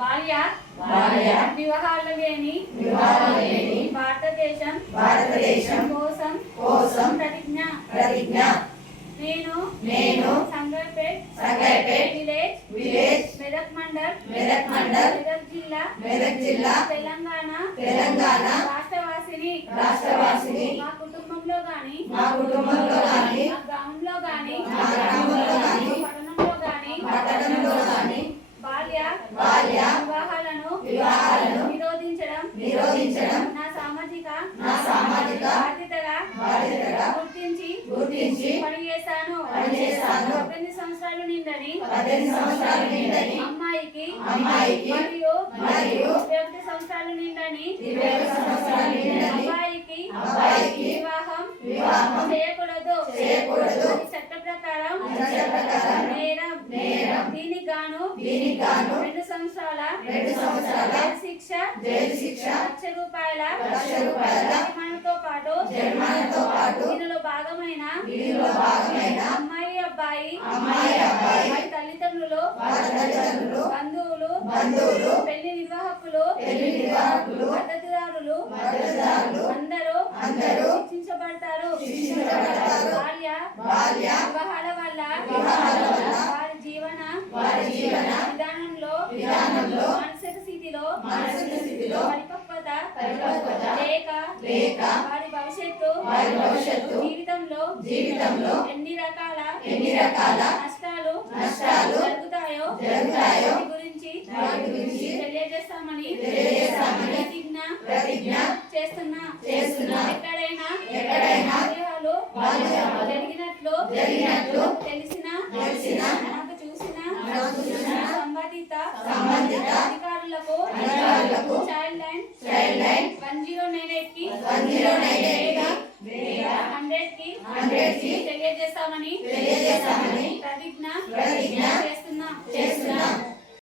బాల్య వివాహాల లేని భారతదేశం కోసం ప్రతిజ్ఞ నేను సంగైపేట్ విలేజ్ మెదక్ మండల్ మెదక్ జిల్లా తెలంగాణ రాష్ట్రవాసిని మా కుటుంబంలో గాని మా గ్రామంలో గాని పట్టణంలో గాని బాల్య వివాహాలను నిరోధించడం నా సామాజిక బాధ్యతగా గుర్తించి పనిచేస్తాను. 18 సంవత్సరాలు నిండని అమ్మాయికి మరియు 21 సంవత్సరాలు నిండని అబ్బాయికి వివాహం చేయకూడదు. చట్ట ప్రకారం నేరం. దీనికి గాను 2 సంవత్సరాల జైలు శిక్ష ₹1,00,000 జరిమానాతో పాటు దీనిలో భాగమైన అమ్మాయి అబ్బాయి వారి తల్లిదండ్రులు బంధువులు పెళ్లి నిర్వాహకులు మద్దతుదారులు అందరూ శిక్షించబడతారు. బాల్య వివాహాల వల్ల వారి జీవన విధానంలో మానసిక స్థితిలో పరిపక్వత లేక వారి భవిష్యత్తు జీవితంలో ఎన్ని రకాల నష్టాలు జరుగుతాయో గురించి తెలియజేస్తామని ప్రతిజ్ఞ చేస్తున్నా. ఎక్కడైనా జరిగినట్లు తెలిసిన నాకు చూసిన సంబంధిత అధికారులకు చైల్డ్ లైన్ 1098 కి 100 కి తెలియజేస్తామని ప్రతిజ్ఞ చేస్తున్నా.